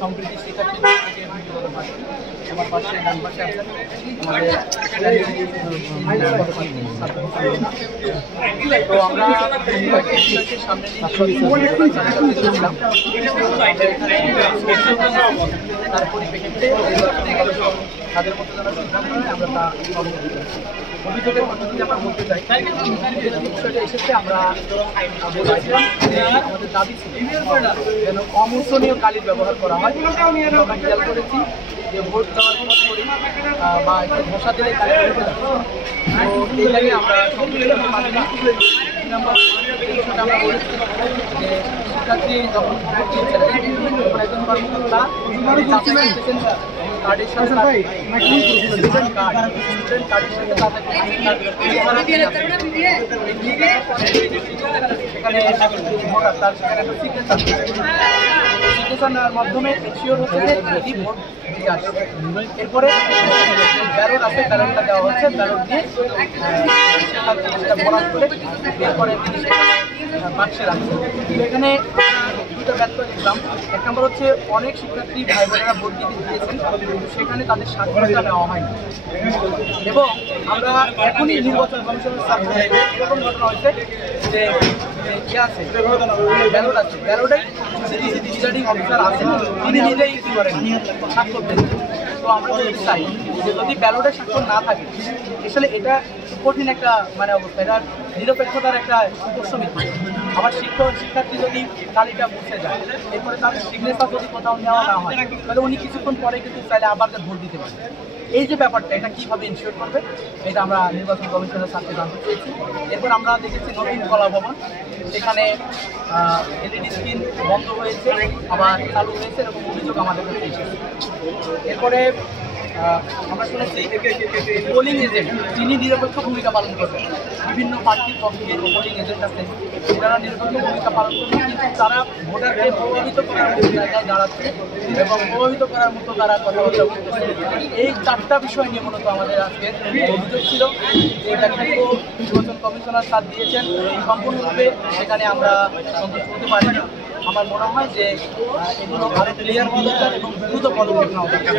সম্প্রীতি শিক্ষার্থী আমার পাশে ডান পাশে আছেন তো আমরা সামনে তার পরিপ্রেক্ষিতে তাদের মতো যারা সিদ্ধান্ত নেয় আমরা তা অভিযোগের মধ্যে যদি আমরা বলতে চাই বিষয়টা এসেছে আমরা বলেছিলাম যে আমাদের দাবি ছিল যেন অমূর্ছনীয় কালির ব্যবহার করা হয়। আমরা খেয়াল করেছি যে ভোট দেওয়ার পর করে বা একটু ঘোষা দিলে কালি তো এই জায়গায় আমরা আমরা বলেছি যে শিক্ষার্থী যখন ভোট দিচ্ছেন তখন একজন কর্মকর্তা কার্ডের সাথে সিগনেচার নেওয়ার মাধ্যমে এনশিওর হচ্ছে যে ভোট দিয়ে আসে। এরপরে ব্যালট আছে, ব্যালটটা দেওয়া হচ্ছে, ব্যালট দিয়ে সেটা ভরাট করে এরপরে তিনি সেখানে বাক্সে রাখছে। এখানে দুটো ব্যর্থ দেখলাম। এক নম্বর হচ্ছে অনেক শিক্ষার্থী ভাই বোনেরা ভোট দিতে দিয়েছেন, সেখানে তাদের স্বাধীনতা নেওয়া হয়নি এবং আমরা এখনই নির্বাচন কমিশনের সামনে এরকম ঘটনা হয়েছে যে আছে ব্যালট আছে, ব্যালটে প্রিসাইডিং অফিসার আছেন, তিনি নিজেই কি করেন স্বাক্ষর দেন। তো আমরা বলতে চাই যে যদি ব্যালটে স্বাক্ষর না থাকে আসলে এটা কঠিন একটা অবস্থা, এটা নিরপেক্ষতার একটা উপসমিতি। আবার শিক্ষার্থী যদি তালিকা মুছে যায় এরপরে তার সিগনেচার যদি কোথাও নেওয়া না হয় তাহলে উনি কিছুক্ষণ পরে কিন্তু চাইলে আবার ভোট দিতে পারেন। এই যে ব্যাপারটা এটা কীভাবে ইনশিওর করবে এটা আমরা নির্বাচন কমিশনের সাথে জানতে চেয়েছি। এরপর আমরা দেখেছি নতুন কলা ভবন, সেখানে এলইডি স্ক্রিন বন্ধ হয়েছে আবার চালু হয়েছে এরকম অভিযোগ আমাদের কাছে এসেছে। এরপরে আমরা শুনেছি পোলিং এজেন্ট যিনি নিরপেক্ষ ভূমিকা পালন করবেন, বিভিন্ন পার্টির পক্ষে পোলিং এজেন্ট আছেন যারা নিরপেক্ষ ভূমিকা পালন করবেন, কিন্তু তারা ভোটারকে প্রভাবিত করার মতো জায়গায় দাঁড়াচ্ছে এবং প্রভাবিত করার মতো তারা কথাবার্তা বলতেছে। এই চারটা বিষয় নিয়ে মূলত আমাদের আজকের অভিযোগ ছিল। এই ব্যাখ্যাগুলো নির্বাচন কমিশনার সাথ দিয়েছেন সম্পূর্ণরূপে, সেখানে আমরা সন্তুষ্ট হতে পারি না। আমার মনে হয় যে এগুলো আরও ক্লিয়ার হওয়া দরকার এবং দ্রুত পদক্ষেপ নেওয়া দরকার।